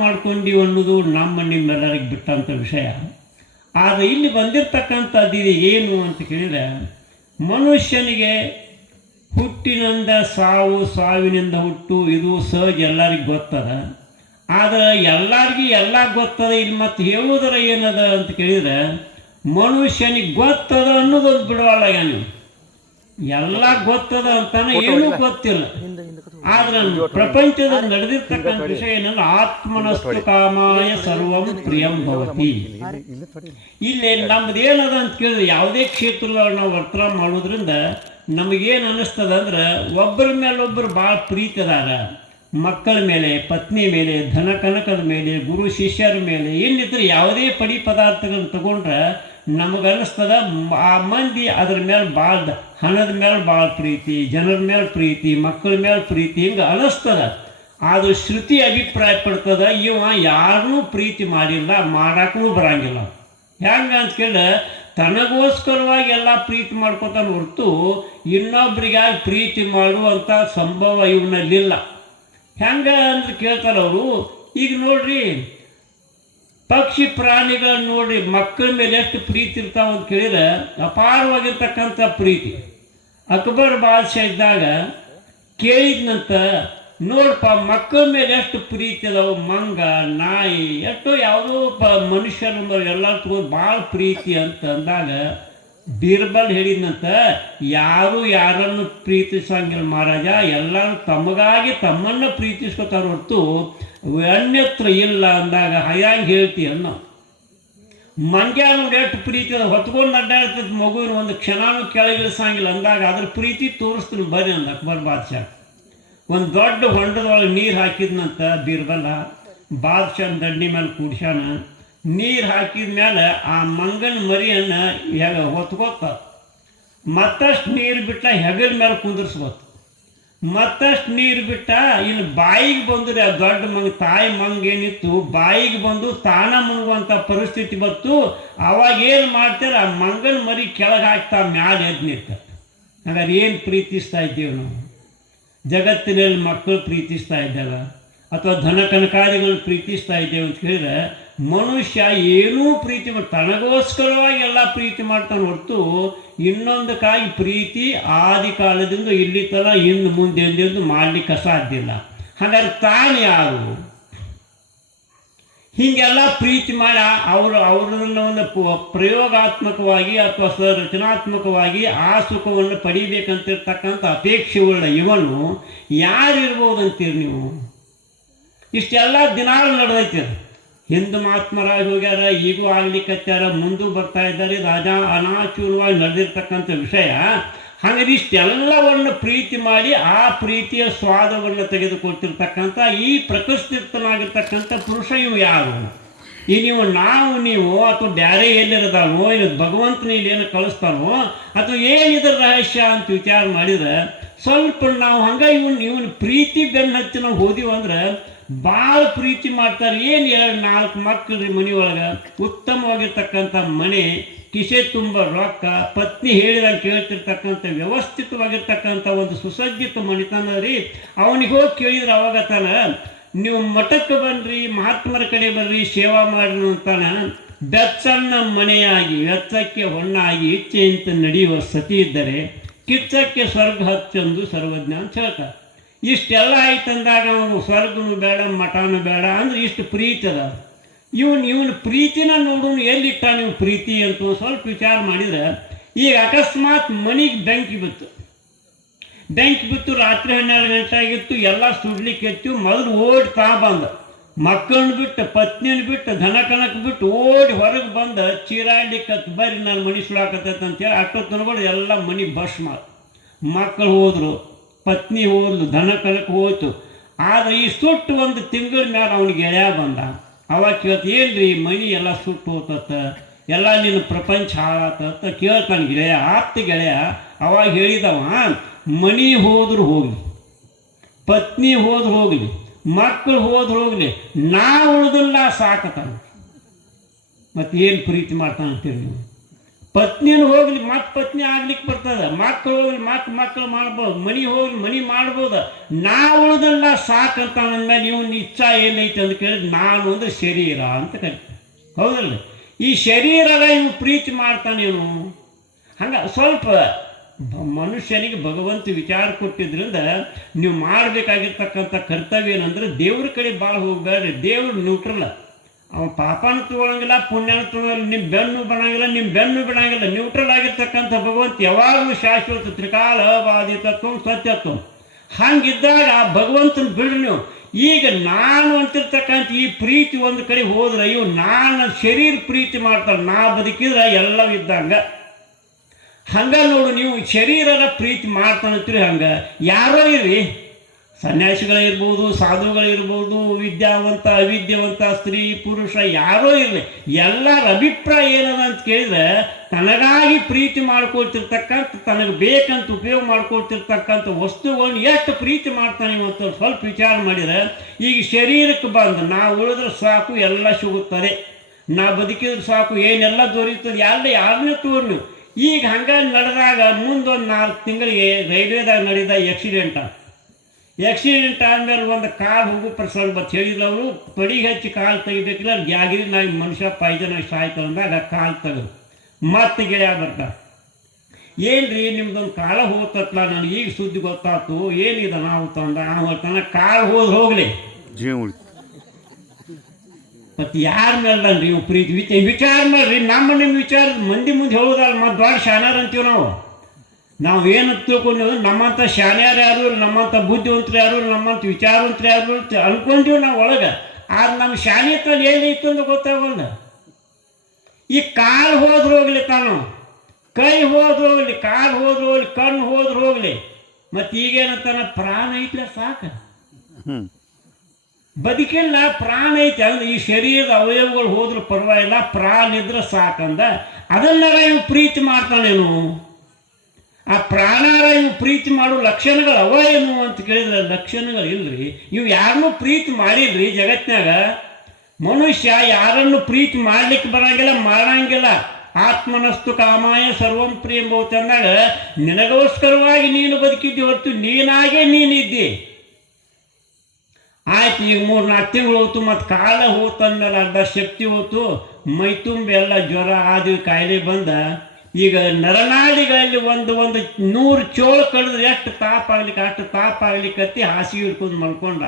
ಮಾಡ್ಕೊಂಡೀವಿ ಅನ್ನೋದು ನಿಮ್ಮೆಲ್ಲರಿಗೆ ಬಿಟ್ಟಂಥ ವಿಷಯ. ಆದರೆ ಇಲ್ಲಿ ಬಂದಿರತಕ್ಕಂಥದ್ದು ಇದು ಏನು ಅಂತ ಕೇಳಿದರೆ, ಮನುಷ್ಯನಿಗೆ ಹುಟ್ಟಿನಿಂದ ಸಾವು, ಸಾವಿನಿಂದ ಹುಟ್ಟು, ಇದು ಸಹಜ, ಎಲ್ಲರಿಗೂ ಗೊತ್ತದ. ಆದರೆ ಎಲ್ಲರಿಗೂ ಎಲ್ಲ ಗೊತ್ತದ. ಇಲ್ಲಿ ಮತ್ತೆ ಹೇಳುವುದರ ಏನದ ಅಂತ ಕೇಳಿದರೆ, ಮನುಷ್ಯನಿಗೆ ಗೊತ್ತದ ಅನ್ನೋದೊಂದು ಬಿಡವಲ್ಲ. ನೀವು ಎಲ್ಲ ಗೊತ್ತದ ಅಂತಾನೆ ಏನೂ ಗೊತ್ತಿಲ್ಲ. ಆದ್ರೆ ಪ್ರಪಂಚದಲ್ಲಿ ನಡೆದಿರ್ತಕ್ಕಂಥ ವಿಷಯ ಏನಂದ್ರೆ, ಆತ್ಮನಸ್ತು ಕಾಮಾಯ ಸರ್ವಂ ಪ್ರಿಯಂ ಭವತಿ. ಇಲ್ಲಿ ನಮ್ದು ಏನದ ಅಂತ ಕೇಳಿದ್ರೆ, ಯಾವುದೇ ಕ್ಷೇತ್ರದಲ್ಲಿ ನಾವು ವರ್ತನೆ ಮಾಡೋದ್ರಿಂದ ನಮಗೇನು ಅನ್ನಿಸ್ತದ ಅಂದ್ರೆ, ಒಬ್ಬರ ಮೇಲೊಬ್ಬರು ಭಾಳ ಪ್ರೀತಿ ಅದಾರ. ಮಕ್ಕಳ ಮೇಲೆ, ಪತ್ನಿ ಮೇಲೆ, ಧನ ಕನಕದ ಮೇಲೆ, ಗುರು ಶಿಷ್ಯರ ಮೇಲೆ, ಏನಿದ್ರೆ ಯಾವುದೇ ಪಡಿ ಪದಾರ್ಥಗಳನ್ನು ತಗೊಂಡ್ರೆ ನಮಗನ್ನಿಸ್ತದ ಆ ಮಂದಿ ಅದ್ರ ಮೇಲೆ ಭಾಳ, ಹಣದ ಮೇಲೆ ಭಾಳ ಪ್ರೀತಿ, ಜನರ ಮೇಲೆ ಪ್ರೀತಿ, ಮಕ್ಕಳ ಮೇಲೆ ಪ್ರೀತಿ, ಹಿಂಗೆ ಅನ್ನಿಸ್ತದ. ಆದರೂ ಶ್ರುತಿ ಅಭಿಪ್ರಾಯ ಪಡ್ತದ, ಇವ ಯಾರನ್ನೂ ಪ್ರೀತಿ ಮಾಡಿಲ್ಲ, ಮಾಡೋಕ್ಕೂ ಬರಂಗಿಲ್ಲ. ಹೆಂಗೆ ಅಂತ ಕೇಳಿದ್ರೆ, ತನಗೋಸ್ಕರವಾಗಿ ಎಲ್ಲ ಪ್ರೀತಿ ಮಾಡ್ಕೊತಾನೆ ಹೊರತು ಇನ್ನೊಬ್ರಿಗಾಗಿ ಪ್ರೀತಿ ಮಾಡುವಂಥ ಸಂಭವ ಇವನಲ್ಲಿಲ್ಲ. ಹೆಂಗೆ ಅಂದ್ರೆ ಕೇಳ್ತಾರೆ ಅವರು. ಈಗ ನೋಡ್ರಿ, ಪಕ್ಷಿ ಪ್ರಾಣಿಗಳನ್ನ ನೋಡ್ರಿ, ಮಕ್ಕಳ ಮೇಲೆ ಎಷ್ಟು ಪ್ರೀತಿ ಇರ್ತಾವ ಅಂತ ಕೇಳಿದ್ರೆ ಅಪಾರವಾಗಿರ್ತಕ್ಕಂಥ ಪ್ರೀತಿ. ಅಕ್ಬರ್ ಬಾದ್ಶಾ ಇದ್ದಾಗ ಕೇಳಿದ್ನಂತ, ನೋಡಪ್ಪ ಮಕ್ಕಳ ಮೇಲೆ ಎಷ್ಟು ಪ್ರೀತಿ ಅದಾವ, ಮಂಗ, ನಾಯಿ, ಎಷ್ಟೋ ಯಾವುದೋ ಮನುಷ್ಯರು ಎಲ್ಲ ತಗೊಂಡು ಭಾಳ ಪ್ರೀತಿ ಅಂತ ಅಂದಾಗ ಬೀರ್ಬಲ್ ಹೇಳಿದ್ನಂತ, ಯಾರು ಯಾರನ್ನು ಪ್ರೀತಿಸಂಗಿಲ್ಲ ಮಹಾರಾಜ, ಎಲ್ಲರೂ ತಮಗಾಗಿ ತಮ್ಮನ್ನು ಪ್ರೀತಿಸ್ಕೊತಾರ ಹೊರತು ಅನ್ಯತ್ರ ಇಲ್ಲ ಅಂದಾಗ ಹ್ಯಾಂಗೆ ಹೇಳ್ತಿ ಅನ್ನೋ. ಮಂಗ್ಯ ನೋಡಿ ಎಷ್ಟು ಪ್ರೀತಿ ಅದ, ಹೊತ್ಕೊಂಡು ಅಡ್ಡಾಡ್ತದೆ ಮಗುವಿನ ಒಂದು ಕ್ಷಣನೂ ಕೆಳಗಿಳಿಸಂಗಿಲ್ಲ ಅಂದಾಗ ಅದ್ರ ಪ್ರೀತಿ ತೋರಿಸ್ತೀನಿ ಬರ್ರಿ ಅಂದ ಅಕ್ಬರ್ ಬಾದ್ಶಾ. ಒಂದು ದೊಡ್ಡ ಹೊಂಡದೊಳಗೆ ನೀರು ಹಾಕಿದ್ನಂತ ಬೀರ್ಬಲ. ಬಾದ್ಶಾನ ದಂಡಿ ಮೇಲೆ ಕೂಡ್ಸ್ಯಾನ. ನೀರು ಹಾಕಿದ ಮೇಲೆ ಆ ಮಂಗನ ಮರಿಯನ್ನು ಹೊತ್ಕೋತ, ಮತ್ತಷ್ಟು ನೀರು ಬಿಟ್ಟ ಹೆಗಲ ಮೇಲೆ ಕುಂದಿರ್ಸ್ಕೊತ, ಮತ್ತಷ್ಟು ನೀರು ಬಿಟ್ಟ ಇನ್ನು ಬಾಯಿಗೆ ಬಂದರೆ ಆ ದೊಡ್ಡ ಮಂಗ, ತಾಯಿ ಮಂಗ ಏನಿತ್ತು ಬಾಯಿಗೆ ಬಂದು ತಾನ ಮುಳುಗುವಂಥ ಪರಿಸ್ಥಿತಿ ಬಂತು. ಅವಾಗ ಏನು ಮಾಡ್ತಾರೆ, ಆ ಮಂಗನ ಮರಿ ಕೆಳಗೆ ಹಾಕ್ತಾ ಮ್ಯಾಲೆ ಎದ್ದು ನಿಂತಾರೆ. ಹಾಗಾದ್ರೆ ಏನು ಪ್ರೀತಿಸ್ತಾ ಇದ್ದೀವಿ ನಾವು? ಜಗತ್ತಿನಲ್ಲಿ ಮಕ್ಕಳು ಪ್ರೀತಿಸ್ತಾ ಇದ್ದಾವೆ ಅಥವಾ ಧನ ಕನಕಾದಿಗಳು ಪ್ರೀತಿಸ್ತಾ ಇದ್ದೇವೆ ಅಂತ ಹೇಳಿದ್ರೆ, ಮನುಷ್ಯ ಏನೂ ಪ್ರೀತಿ ತನಗೋಸ್ಕರವಾಗಿ ಎಲ್ಲ ಪ್ರೀತಿ ಮಾಡ್ತಾನೆ ಹೊರತು ಇನ್ನೊಂದಕ್ಕಾಗಿ ಪ್ರೀತಿ ಆದಿ ಕಾಲದಿಂದ ಇಲ್ಲಿ ತನ ಇನ್ನು ಮುಂದೆ ಎಂದೆಂದು ಮಾಡಲಿಕ್ಕೆ ಸಾಧ್ಯ ಇಲ್ಲ. ಹಾಗಾದ್ರೆ ತಾನು ಯಾರು? ಹೀಗೆಲ್ಲ ಪ್ರೀತಿ ಮಾಡಿ ಅವರನ್ನ ಒಂದು ಪ್ರಯೋಗಾತ್ಮಕವಾಗಿ ಅಥವಾ ರಚನಾತ್ಮಕವಾಗಿ ಆ ಸುಖವನ್ನು ಪಡಿಬೇಕಂತಿರ್ತಕ್ಕಂಥ ಅಪೇಕ್ಷೆಯುಳ್ಳ ಇವನು ಯಾರಿರ್ಬೋದಂತೀರಿ ನೀವು? ಇಷ್ಟೆಲ್ಲ ದಿನಾಲು ನಡೆದೈತಿ. ಹಿಂದೂ ಮಹಾತ್ಮರಾಗಿ ಹೋಗ್ಯಾರ, ಈಗೂ ಆಗ್ಲಿಕ್ಕತ್ತಾರ, ಮುಂದೂ ಬರ್ತಾ ಇದ್ದಾರೆ. ರಾಜ ಅನಾಚೂರವಾಗಿ ನಡೆದಿರ್ತಕ್ಕಂಥ ವಿಷಯ. ಹಾಗಾಗಿ ಇಷ್ಟೆಲ್ಲವನ್ನು ಪ್ರೀತಿ ಮಾಡಿ ಆ ಪ್ರೀತಿಯ ಸ್ವಾದವನ್ನು ತೆಗೆದುಕೊಳ್ತಿರ್ತಕ್ಕಂಥ ಈ ಪ್ರಕೃತಿಸ್ಥನಾಗಿರ್ತಕ್ಕಂಥ ಪುರುಷ ಇವು ಯಾರು? ಈ ನೀವು ಅಥವಾ ಬ್ಯಾರೆ ಎಲ್ಲಿರದಾನೋ, ಇದು ಭಗವಂತನ ಇಲ್ಲೇನು ಕಳಿಸ್ತಾನೋ ಅಥವಾ ಏನಿದ್ರ ರಹಸ್ಯ ಅಂತ ವಿಚಾರ ಮಾಡಿದ್ರೆ ಸ್ವಲ್ಪ ನಾವು ಹಂಗೆ ಇವನ್ ಪ್ರೀತಿ ಬೆನ್ನು ಹಚ್ಚಿ ನಾವು ಹೋದಿವಿ ಅಂದ್ರೆ ಭಾಳ ಪ್ರೀತಿ ಮಾಡ್ತಾರೆ. ಏನು 2-4 ಮಕ್ಕಳ್ರಿ ಮನೆಯೊಳಗೆ, ಉತ್ತಮವಾಗಿರ್ತಕ್ಕಂಥ ಮನೆ, ಕಿಸೆ ತುಂಬ ರೊಕ್ಕ, ಪತ್ನಿ ಹೇಳಿದಂಗೆ ಕೇಳ್ತಿರ್ತಕ್ಕಂಥ ವ್ಯವಸ್ಥಿತವಾಗಿರ್ತಕ್ಕಂಥ ಒಂದು ಸುಸಜ್ಜಿತ ಮನೆತನ ರೀ. ಅವನಿಗೆ ಹೋಗಿ ಕೇಳಿದ್ರೆ ಅವಾಗ ತಾನ ನೀವು ಮಠಕ್ಕೆ ಬನ್ನಿರಿ, ಮಹಾತ್ಮರ ಕಡೆ ಬರ್ರಿ, ಸೇವಾ ಮಾಡ್ರಿ ಅಂತಾನೆ. ಬೆಚ್ಚನ್ನ ಮನೆಯಾಗಿ ವೆಚ್ಚಕ್ಕೆ ಹೊನ್ನಾಗಿ ಇಚ್ಛೆಯಂತ ನಡೆಯುವ ಸತಿ ಇದ್ದರೆ ಕಿಚ್ಚಕ್ಕೆ ಸ್ವರ್ಗ ಹಚ್ಚೊಂದು ಸರ್ವಜ್ಞ ಅಂತ ಹೇಳ್ತಾರೆ. ಇಷ್ಟೆಲ್ಲ ಆಯ್ತಂದಾಗ ಅವನು ಸ್ವರ್ಗನೂ ಬೇಡ, ಮಠನೂ ಬೇಡ ಅಂದ್ರೆ ಇಷ್ಟು ಪ್ರೀತಿ ಅದ. ಇವನು ಪ್ರೀತಿನ ನೋಡೋನು ಎಲ್ಲಿಟ್ಟ ನೀವು ಪ್ರೀತಿ ಅಂತ ಸ್ವಲ್ಪ ವಿಚಾರ ಮಾಡಿದ್ರೆ, ಈಗ ಅಕಸ್ಮಾತ್ ಮನೆಗೆ ಬೆಂಕಿ ಬಿತ್ತು, ರಾತ್ರಿ 12 ಗಂಟೆ ಆಗಿತ್ತು, ಎಲ್ಲ ಸುಡ್ಲಿಕ್ಕೆ ಎತ್ತು. ಮೊದಲು ಓಡಿ ಬಂದ, ಮಕ್ಕಳನ್ನ ಬಿಟ್ಟು, ಪತ್ನಿನ ಬಿಟ್ಟು, ಧನ ಕನಕ ಬಿಟ್ಟು ಓಡಿ ಹೊರಗೆ ಬಂದ ಚೀರಾಡ್ಲಿಕ್ಕೆ ಬರ್ರಿ ನಾನು ಮನೆ ಸುಳಾಕತ್ತೈತೆ ಅಂತೇಳಿ ಅಷ್ಟೊತ್ತನಗಳು ಎಲ್ಲ ಮನೆ ಬಸ್ ಮಾತು. ಮಕ್ಕಳು ಹೋದರು, ಪತ್ನಿ ಹೋದ್ಲು, ಧನ ಕನಕ ಹೋಯ್ತು. ಆದರೆ ಈ ಸುಟ್ಟು ಒಂದು ತಿಂಗಳ ಮೇಲೆ ಅವನಿಗೆ ಗೆಳೆಯ ಬಂದ. ಅವಾಗ ಕೇಳ್ತ, ಏನ್ರಿ ಮನೆ ಎಲ್ಲ ಸುಟ್ಟು ಹೋತತ್ತ, ಎಲ್ಲ ನಿನ್ನ ಪ್ರಪಂಚ ಹಾಳಾತ ಕೇಳ್ತಾನೆ ಗೆಳೆಯ, ಗೆಳೆಯ. ಅವಾಗ ಹೇಳಿದವ, ಮನೆ ಹೋದ್ರು ಹೋಗಲಿ, ಪತ್ನಿ ಹೋದ್ರು ಹೋಗಲಿ, ಮಕ್ಕಳು ಹೋದ್ರು ಹೋಗಲಿ, ನಾ ಉಳಿದಿಲ್ಲ ಸಾಕತಾನ. ಮತ್ತೇನು ಪ್ರೀತಿ ಮಾಡ್ತಾನೆ ಅಂತೀರಿ ನೀವು? ಪತ್ನಿನ ಹೋಗ್ಲಿ ಮತ್ತೆ ಪತ್ನಿ ಆಗ್ಲಿಕ್ಕೆ ಬರ್ತದ, ಮಕ್ಕಳು ಹೋಗ್ಲಿ ಮಕ್ಕಳು ಮಾಡ್ಬೋದು, ಮನಿ ಹೋಗ್ಲಿ ಮನಿ ಮಾಡ್ಬೋದು. ನಾ ಉಳ್ದಲ್ಲ ಸಾಕಂತ ಅಂದಮೇಲೆ ಇವನ್ ಇಚ್ಛಾ ಏನೈತೆ ಅಂತ ಕೇಳಿದ್ರೆ ನಾನು ಒಂದು ಶರೀರ ಅಂತ ಕರಿತೀನಿ. ಹೌದಲ್ಲ? ಈ ಶರೀರದ ಇವು ಪ್ರೀತಿ ಮಾಡ್ತಾನೇನು? ಹಂಗೆ ಸ್ವಲ್ಪ ಮನುಷ್ಯನಿಗೆ ಭಗವಂತ ವಿಚಾರ ಕೊಟ್ಟಿದ್ರಿಂದ ನೀವು ಮಾಡಬೇಕಾಗಿರ್ತಕ್ಕಂಥ ಕರ್ತವ್ಯ ಏನಂದ್ರೆ ದೇವ್ರ ಕಡೆ ಭಾಳ ಹೋಗ್ಬೇಡ್ರಿ. ದೇವ್ರು ನ್ಯೂಟ್ರಲ್, ಅವನು ಪಾಪನ ತಗೊಳಂಗಿಲ್ಲ, ಪುಣ್ಯನ ತಗೊಳಂಗಿಲ್ಲ, ನಿಮ್ಮ ಬೆನ್ನು ಬಿಡಂಗಿಲ್ಲ, ನಿಮ್ಮ ಬೆನ್ನು ಬಿಡಂಗಿಲ್ಲ. ನ್ಯೂಟ್ರಲ್ ಆಗಿರ್ತಕ್ಕಂಥ ಭಗವಂತ ಯಾವಾಗಲೂ ಶಾಶ್ವತ ತ್ರಿಕಾಲ ಬಾಧಿತತ್ವ ಸತ್ಯತ್ವ. ಹಂಗಿದ್ದಾಗ ಭಗವಂತನ ಬಿಡ್ರಿ ನೀವು. ಈಗ ನಾನು ಅಂತಿರ್ತಕ್ಕಂಥ ಈ ಪ್ರೀತಿ ಒಂದು ಕಡೆ ಹೋದ್ರೆ ಇವು ನಾನು ಶರೀರ ಪ್ರೀತಿ ಮಾಡ್ತಾರೆ, ನಾ ಬದುಕಿದ್ರೆ ಎಲ್ಲವಿದ್ದಂಗೆ. ಹಂಗೆ ನೋಡು, ನೀವು ಶರೀರದ ಪ್ರೀತಿ ಮಾಡ್ತಾನತ್ರಿ. ಹಂಗೆ ಯಾರೋ ಇರ್ರಿ, ಸನ್ಯಾಸಿಗಳಿರ್ಬೋದು, ಸಾಧುಗಳಿರ್ಬೋದು, ವಿದ್ಯಾವಂತ ಅವಿದ್ಯಾವಂತ, ಸ್ತ್ರೀ ಪುರುಷ ಯಾರೋ ಇರಲಿ, ಎಲ್ಲರ ಅಭಿಪ್ರಾಯ ಏನದ ಅಂತ ಕೇಳಿದ್ರೆ ತನಗಾಗಿ ಪ್ರೀತಿ ಮಾಡ್ಕೊಳ್ತಿರ್ತಕ್ಕಂಥ, ತನಗೆ ಬೇಕಂತ ಉಪಯೋಗ ಮಾಡ್ಕೊಳ್ತಿರ್ತಕ್ಕಂಥ ವಸ್ತುಗಳನ್ನ ಎಷ್ಟು ಪ್ರೀತಿ ಮಾಡ್ತಾನೆ ಅಂತ ಸ್ವಲ್ಪ ವಿಚಾರ ಮಾಡಿದರೆ, ಈಗ ಶರೀರಕ್ಕೆ ಬಂದು ನಾ ಉಳಿದ್ರೆ ಸಾಕು ಎಲ್ಲ ಸಿಗುತ್ತದೆ, ನಾ ಬದುಕಿದ್ರೆ ಸಾಕು ಏನೆಲ್ಲ ದೊರೆಯುತ್ತದೆ, ಎಲ್ಲ ಯಾರನ್ನೇ ತೋರಿ ನೀವು. ಈಗ ಹಂಗೆ ನಡೆದಾಗ ಮುಂದೊಂದು 4 ತಿಂಗಳಿಗೆ ರೈಲ್ವೆದಾಗ ನಡೆದ ಆಕ್ಸಿಡೆಂಟ್ ಆದಮೇಲೆ ಒಂದು ಕಾಲು ಹೋಗೋ ಪ್ರಸಂಗ ಬತ್ತು ಹೇಳಿದ್ರು ಅವರು. ತೊಡಿಗೆ ಹಚ್ಚಿ ಕಾಲು ತೆಗಿಬೇಕಿಲ್ಲ, ಜಾಗಿರಿ ನಾವು ಮನುಷ್ಯ ಪಾಯ್ಜನಾಗಿ ಸಾಯ್ತು ಅಂದಾಗ ಕಾಲು ತೆಗೆದು ಮತ್ತೆ ಗೆಳೆಯ ಬರ್ತಾರೆ. ಏನು ರೀ ನಿಮ್ದೊಂದು ಕಾಲ ಹೋಗ್ತತ್ಲ, ನನಗೆ ಈಗ ಸುದ್ದಿ ಗೊತ್ತಾಯ್ತು, ಏನಿದೆ ನಾವು ತಂದ ಹೇಳ್ತಾನೆ, ಕಾಲು ಹೋಗ್ಲಿ ಮತ್ತು ಯಾರ ಮೇಲ್ದನ್ರಿ ಇವು ಪ್ರೀತಿ ವಿಚಾರ ಮಾಡ್ರಿ. ನಿಮ್ಮ ವಿಚಾರ ಮಂದಿ ಮುಂದೆ ಹೇಳೋದಲ್ಲ, ಮತ್ತು ದೊಡ್ಡ ಶಾನ್ಯಾರ ಅಂತೀವಿ ನಾವು ಏನು ತಿಳ್ಕೊಂಡೀವಿ. ನಮ್ಮಂಥ ಶಾನ್ಯಾರು ಯಾರು ಇಲ್ಲ, ನಮ್ಮಂಥ ಬುದ್ಧಿವಂತರು ಯಾರು ಇಲ್ಲ, ನಮ್ಮಂಥ ವಿಚಾರವಂತರು ಯಾರು ಅನ್ಕೊಂತೀವಿ ನಾವು ಒಳಗೆ. ಆದ್ರೆ ನಮ್ಮ ಶಾನ್ಯತಲ್ಲಿ ಏನೈತು ಅಂತ ಗೊತ್ತಾಗಲ್ಲ. ಈ ಕಾಲು ಹೋದ್ರೆ ಹೋಗ್ಲಿ, ತಾನು ಕೈ ಹೋದ್ರೆ ಹೋಗ್ಲಿ, ಕಾಲು ಹೋದ್ರೆ ಹೋಗ್ಲಿ, ಕಣ್ಣು ಹೋದ್ರೆ ಹೋಗ್ಲಿ, ಮತ್ತು ಈಗೇನಂತಾನ ಪ್ರಾಣ ಐತ್ಲ ಸಾಕು, ಬದುಕಿಲ್ಲ ಪ್ರಾಣ ಐತೆ ಅಂದ್ರೆ ಈ ಶರೀರದ ಅವಯವಗಳು ಹೋದ್ರೂ ಪರವಾಗಿಲ್ಲ, ಪ್ರಾಣ ಇದ್ರೆ ಸಾಕಂದ. ಅದನ್ನಾರ ಇವು ಪ್ರೀತಿ ಮಾಡ್ತಾನೇನು? ಆ ಪ್ರಾಣಾರ ಇವು ಪ್ರೀತಿ ಮಾಡೋ ಲಕ್ಷಣಗಳು ಅವ ಏನು ಅಂತ ಕೇಳಿದ್ರೆ ಲಕ್ಷಣಗಳು ಇಲ್ರಿ. ಇವು ಯಾರನ್ನೂ ಪ್ರೀತಿ ಮಾಡಿಲ್ರಿ ಜಗತ್ತಿನಾಗ. ಮನುಷ್ಯ ಯಾರನ್ನು ಪ್ರೀತಿ ಮಾಡ್ಲಿಕ್ಕೆ ಬರಂಗಿಲ್ಲ, ಮಾಡಂಗಿಲ್ಲ. ಆತ್ಮನಸ್ತು ಕಾಮಾಯ ಸರ್ವಂ ಪ್ರಿಯ ಎಂಬುದು ಅಂದಾಗ ನಿನಗೋಸ್ಕರವಾಗಿ ನೀನು ಬದುಕಿದ್ದಿ ಹೊರತು ನೀನಾಗೇ ನೀನಿದ್ದಿ. ಆಯ್ತು, ಈಗ 3-4 ತಿಂಗಳು ಹೋಯ್ತು, ಮತ್ತು ಕಾಲ ಹೋತಂದ್ಮೇಲೆ ಅರ್ಧ ಶಕ್ತಿ ಹೋಯ್ತು, ಮೈ ತುಂಬಿ ಎಲ್ಲ ಜ್ವರ ಆದ್ವಿ, ಕಾಯಿಲೆ ಬಂದ. ಈಗ ನರನಾಡಿಗಳಲ್ಲಿ ಒಂದು 100 ಚೋಳು ಕಡಿದ್ರೆ ಎಷ್ಟು ತಾಪ ಆಗ್ಲಿಕ್ಕೆ ಅಷ್ಟು ತಾಪ ಆಗ್ಲಿಕ್ಕತ್ತಿ ಹಾಸಿಗೆ ಹಿಡ್ಕೊಂಡು ಮಲ್ಕೊಂಡ.